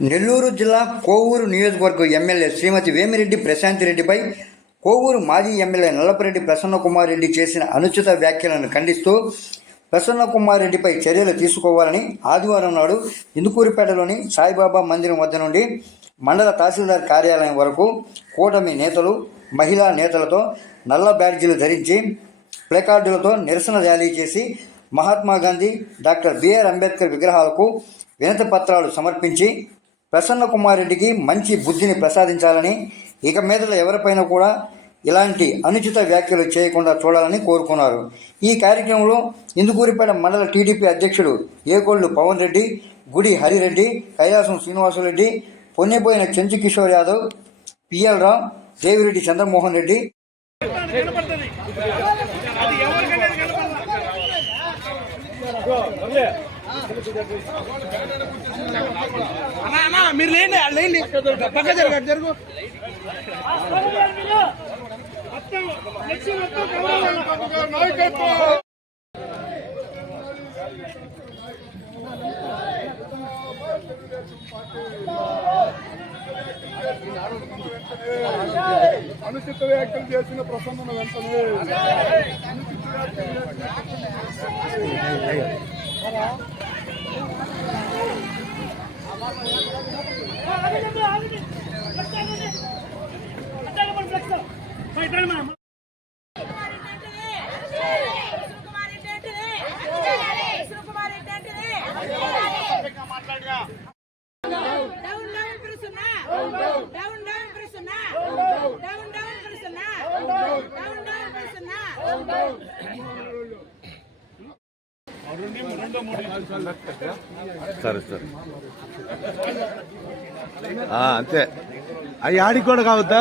నెల్లూరు జిల్లా కోవూరు నియోజకవర్గం ఎమ్మెల్యే శ్రీమతి వేమిరెడ్డి ప్రశాంతి రెడ్డిపై కోవూరు మాజీ ఎమ్మెల్యే నల్లపరెడ్డి ప్రసన్నకుమార్ రెడ్డి చేసిన అనుచిత వ్యాఖ్యలను ఖండిస్తూ ప్రసన్నకుమార్ రెడ్డిపై చర్యలు తీసుకోవాలని ఆదివారం నాడు ఇందుకూరుపేటలోని సాయిబాబా మందిరం వద్ద నుండి మండల తహసీల్దార్ కార్యాలయం వరకు కూటమి నేతలు మహిళా నేతలతో నల్ల బ్యాడ్జీలు ధరించి ప్లకార్డులతో నిరసన ర్యాలీ చేసి మహాత్మా గాంధీ డాక్టర్ బిఆర్ అంబేద్కర్ విగ్రహాలకు వినతి పత్రాలు సమర్పించి ప్రసన్న కుమార్ రెడ్డికి మంచి బుద్ధిని ప్రసాదించాలని ఇక మీదట ఎవరిపైన కూడా ఇలాంటి అనుచిత వ్యాఖ్యలు చేయకుండా చూడాలని కోరుకున్నారు. ఈ కార్యక్రమంలో ఇందుకూరిపేట మండల టీడీపీ అధ్యక్షుడు ఏకోళ్ళు పవన్ రెడ్డి గుడి హరిరెడ్డి కైలాసం శ్రీనివాసరెడ్డి పొన్నెపోయిన చెంచు కిషోర్ యాదవ్ పిఎల్ రావు దేవిరెడ్డి చంద్రమోహన్ రెడ్డి. అన్న మీరు లేండి ఆడ లేండి. పక్క జరుగు జరుగు. అనుచిత వ్యాఖ్యలు చేసిన ప్రసన్న వెంటనే. డౌన్ డౌన్ పిలుస్తున్నా డౌన్ డౌన్ పిలుస్తున్నా డౌన్ డౌన్ పిలుస్తున్నా డౌన్ డౌన్ పిలుస్తున్నా సరే సరే. అంతే. అవి ఆడికి కూడా కావద్దా?